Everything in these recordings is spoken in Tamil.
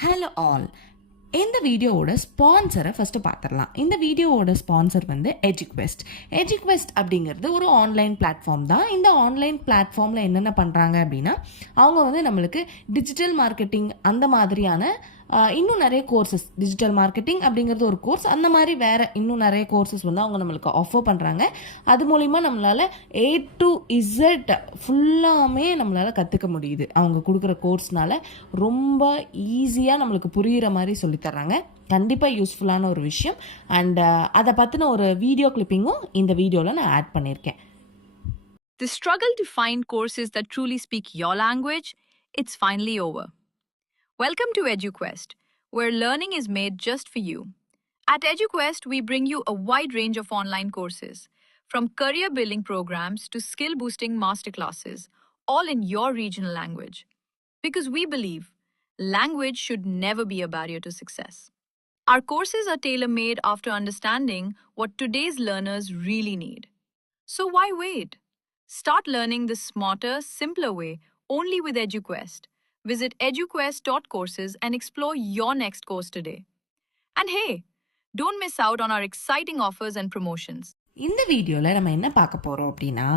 Hello all. இந்த வீடியோவோட ஸ்பான்சரை ஃபஸ்ட்டு பார்த்துடலாம். இந்த வீடியோவோட ஸ்பான்சர் வந்து எஜுக்வெஸ்ட். எஜுக்வெஸ்ட் அப்படிங்கிறது ஒரு ஆன்லைன் பிளாட்ஃபார்ம் தான். இந்த ஆன்லைன் பிளாட்ஃபார்மில் என்னென்ன பண்ணுறாங்க அப்படின்னா, அவங்க வந்து நம்மளுக்கு டிஜிட்டல் மார்க்கெட்டிங் அந்த மாதிரியான இன்னும் நிறைய கோர்சஸ், டிஜிட்டல் மார்க்கெட்டிங் அப்படிங்கிறது ஒரு கோர்ஸ், அந்த மாதிரி வேறு இன்னும் நிறைய கோர்சஸ் வந்து அவங்க நம்மளுக்கு ஆஃபர் பண்ணுறாங்க. அது மூலிமா நம்மளால் A to Z ஃபுல்லாமே நம்மளால் கற்றுக்க முடியுது. அவங்க கொடுக்குற கோர்ஸ்னால ரொம்ப ஈஸியாக நம்மளுக்கு புரிகிற மாதிரி சொல்லித்தர்றாங்க. கண்டிப்பாக யூஸ்ஃபுல்லான ஒரு விஷயம். அண்ட் அதை பற்றின ஒரு வீடியோ கிளிப்பிங்கும் இந்த வீடியோவில் நான் ஆட் பண்ணியிருக்கேன். The struggle to find courses that truly speak your language, it's finally over. Welcome to EduQuest, where learning is made just for you. At EduQuest, we bring you a wide range of online courses, from career building programs to skill boosting masterclasses, all in your regional language. Because we believe language should never be a barrier to success. Our courses are tailor made after understanding what today's learners really need. So why wait? Start learning the smarter, simpler way only with EduQuest. Visit eduquest.courses and explore your next course today. And hey, don't miss out on our exciting offers and promotions. இந்த வீடியோவில் நம்ம என்ன பார்க்க போகிறோம் அப்படின்னா,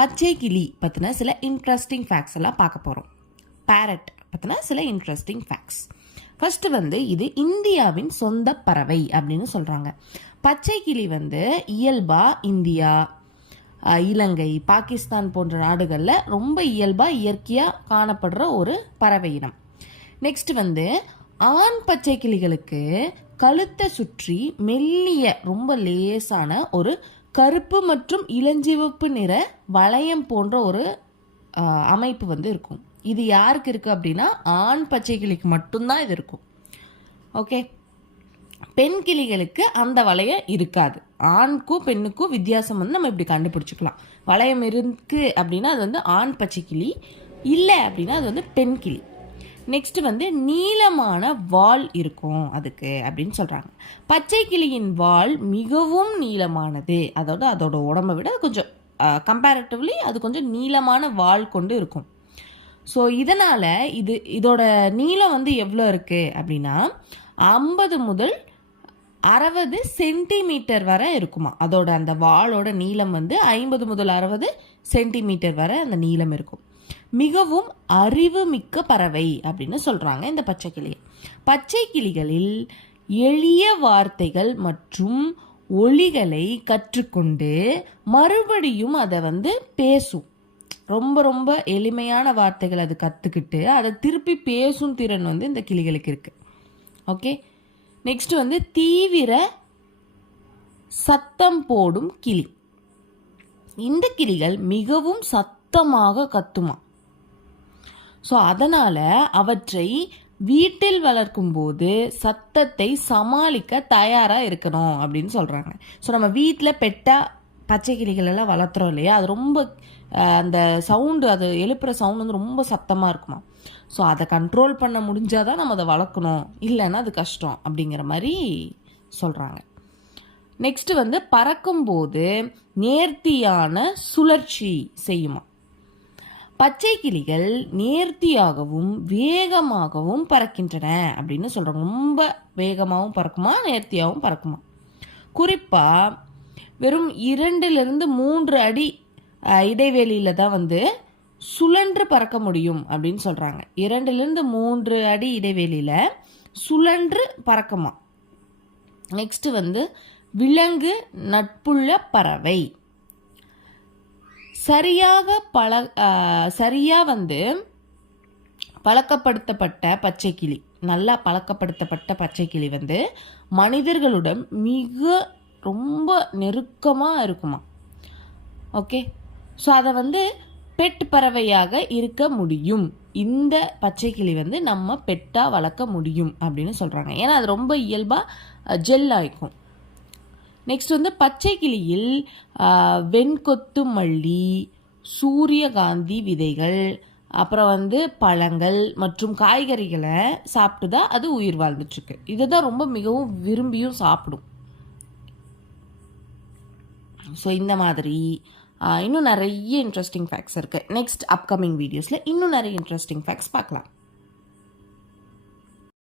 பச்சை கிளி பற்றின சில இன்ட்ரெஸ்டிங் ஃபேக்ட்ஸ் எல்லாம் பார்க்க போகிறோம். பேரட் பற்றின சில இன்ட்ரெஸ்டிங் ஃபேக்ட்ஸ். ஃபர்ஸ்ட் வந்து இது இந்தியாவின் சொந்த பறவை அப்படின்னு சொல்கிறாங்க. பச்சை கிளி வந்து இயல்பாக இந்தியா, இலங்கை, பாகிஸ்தான் போன்ற நாடுகளில் ரொம்ப இயல்பாக இயற்கையாக காணப்படுற ஒரு பறவை இனம். நெக்ஸ்ட் வந்து ஆண் பச்சை கிளிகளுக்கு கழுத்தை சுற்றி மெல்லிய ரொம்ப லேசான ஒரு கருப்பு மற்றும் இளஞ்சிவப்பு நிற வளையம் போன்ற ஒரு அமைப்பு வந்து இருக்கும். இது யாருக்கு இருக்குது அப்படின்னா, ஆண் பச்சை கிளிக்கு மட்டும்தான் இது இருக்கும். ஓகே, பெண் கிளிகளுக்கு அந்த வளையம் இருக்காது. ஆணுக்கும் பெண்ணுக்கும் வித்தியாசம் வந்து நம்ம இப்படி கண்டுபிடிச்சிக்கலாம். வளையம் இருக்கு அப்படின்னா அது வந்து ஆண் பச்சை கிளி, இல்லை அப்படின்னா அது வந்து பெண் கிளி. நெக்ஸ்ட் வந்து நீளமான வால் இருக்கும் அதுக்கு அப்படின்னு சொல்கிறாங்க. பச்சை கிளியின் வால் மிகவும் நீளமானது, அதோட உடம்பை விட கொஞ்சம் கம்பேரிட்டிவ்லி அது கொஞ்சம் நீளமான வால் கொண்டு இருக்கும். ஸோ இதனால் இதோட நீளம் வந்து எவ்வளோ இருக்குது அப்படின்னா 50 முதல் 60 சென்டிமீட்டர் வரை இருக்குமா. அதோட அந்த வாளோட நீளம் வந்து 50 முதல் 60 சென்டிமீட்டர் வரை அந்த நீளம் இருக்கும். மிகவும் அறிவு மிக்க பறவை அப்படின்னு சொல்கிறாங்க இந்த பச்சை கிளியை. பச்சை கிளிகளில் எளிய வார்த்தைகள் மற்றும் ஒலிகளை கற்றுக்கொண்டு மறுபடியும் அதை வந்து பேசும். ரொம்ப ரொம்ப எளிமையான வார்த்தைகள் அது கற்றுக்கிட்டு அதை திருப்பி பேசும் திறன் வந்து இந்த கிளிகளுக்கு இருக்குது. ஓகே, நெக்ஸ்ட் வந்து தீவிர சத்தம் போடும் கிளி. இந்த கிளிகள் மிகவும் சத்தமாக கத்துமா. ஸோ அதனால் அவற்றை வீட்டில் வளர்க்கும் போது சத்தத்தை சமாளிக்க தயாராக இருக்கணும் அப்படின்னு சொல்கிறாங்க. ஸோ நம்ம வீட்டில் பெட்டாக பச்சை கிளிகள் எல்லாம் வளர்த்துறோம் இல்லையா, அது ரொம்ப அந்த சவுண்டு, அது எழுப்புகிற சவுண்ட் வந்து ரொம்ப சத்தமாக இருக்குமா. ஸோ அதை கண்ட்ரோல் பண்ண முடிஞ்சாதான் நம்ம அதை வளர்க்கணும், இல்லைன்னா அது கஷ்டம் அப்படிங்கிற மாதிரி சொல்கிறாங்க. நெக்ஸ்ட் வந்து பறக்கும்போது நேர்த்தியான சுழற்சி செய்யுமா. பச்சை கிளிகள் நேர்த்தியாகவும் வேகமாகவும் பறக்கின்றன அப்படின்னு சொல்கிறாங்க. ரொம்ப வேகமாகவும் பறக்குமா, நேர்த்தியாகவும் பறக்குமா. குறிப்பாக வெறும் 2 to 3 அடி இடைவெளியில் தான் வந்து சுழன்று பறக்க முடியும் அப்படின்னு சொல்கிறாங்க. 2 to 3 அடி இடைவெளியில் சுழன்று பறக்குமா. நெக்ஸ்ட் வந்து விலங்கு நட்புள்ள பறவை. சரியாக வந்து பழக்கப்படுத்தப்பட்ட பச்சை கிளி, நல்லா பழக்கப்படுத்தப்பட்ட பச்சை கிளி வந்து மனிதர்களுடன் ரொம்ப நெருக்கமாக இருக்குமா. ஓகே, ஸோ அதை வந்து பெட் பறவையாக இருக்க முடியும். இந்த பச்சை கிளி வந்து நம்ம பெட்டாக வளர்க்க முடியும் அப்படின்னு சொல்கிறாங்க. ஏன்னா அது ரொம்ப இயல்பாக ஜெல் ஆகிக்கும். நெக்ஸ்ட் வந்து பச்சை கிளியில் வெண்கொத்து மல்லி, சூரியகாந்தி விதைகள், அப்புறம் வந்து பழங்கள் மற்றும் காய்கறிகளை சாப்பிட்டு தான் அது உயிர் வாழ்ந்துட்டுருக்கு. இதை தான் ரொம்ப மிகவும் விரும்பியும் சாப்பிடும். ஸோ இந்த மாதிரி இன்னும் நிறைய இன்ட்ரெஸ்டிங் ஃபேக்ட்ஸ் இருக்குது. நெக்ஸ்ட் அப்கமிங் வீடியோஸில் இன்னும் நிறைய இன்ட்ரெஸ்டிங் ஃபேக்ட்ஸ் பார்க்கலாம்.